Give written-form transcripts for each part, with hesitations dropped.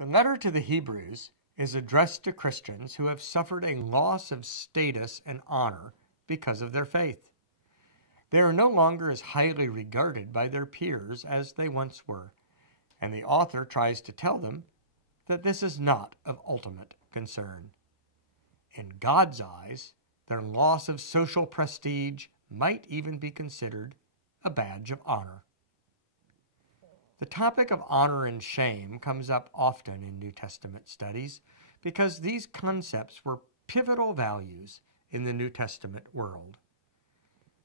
The letter to the Hebrews is addressed to Christians who have suffered a loss of status and honor because of their faith. They are no longer as highly regarded by their peers as they once were, and the author tries to tell them that this is not of ultimate concern. In God's eyes, their loss of social prestige might even be considered a badge of honor. The topic of honor and shame comes up often in New Testament studies because these concepts were pivotal values in the New Testament world.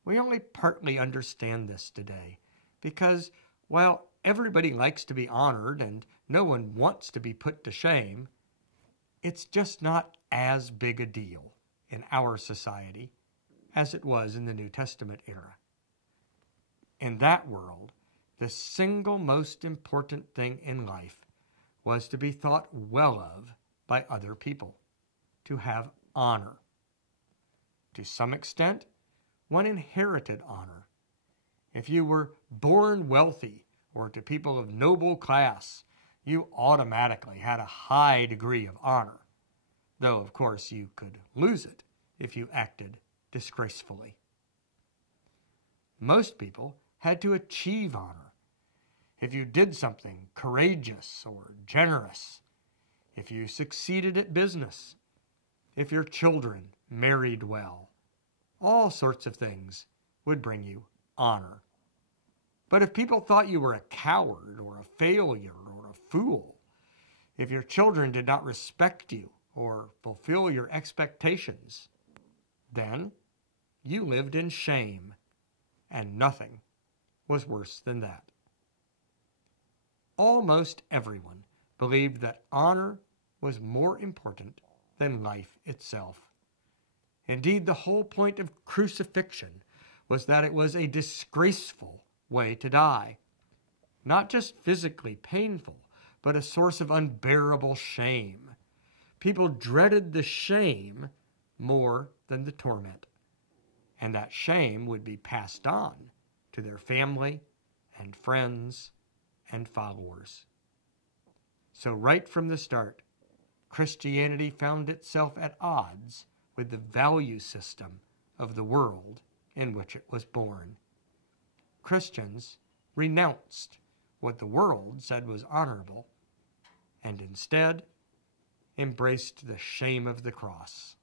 We only partly understand this today because while everybody likes to be honored and no one wants to be put to shame, it's just not as big a deal in our society as it was in the New Testament era. In that world, the single most important thing in life was to be thought well of by other people, to have honor. To some extent, one inherited honor. If you were born wealthy or to people of noble class, you automatically had a high degree of honor, though of course you could lose it if you acted disgracefully. Most people had to achieve honor. If you did something courageous or generous, if you succeeded at business, if your children married well, all sorts of things would bring you honor. But if people thought you were a coward or a failure or a fool, if your children did not respect you or fulfill your expectations, then you lived in shame, and nothing was worse than that. Almost everyone believed that honor was more important than life itself. Indeed, the whole point of crucifixion was that it was a disgraceful way to die. Not just physically painful, but a source of unbearable shame. People dreaded the shame more than the torment, and that shame would be passed on to their family and friends and followers. So right from the start, Christianity found itself at odds with the value system of the world in which it was born. Christians renounced what the world said was honorable and instead embraced the shame of the cross.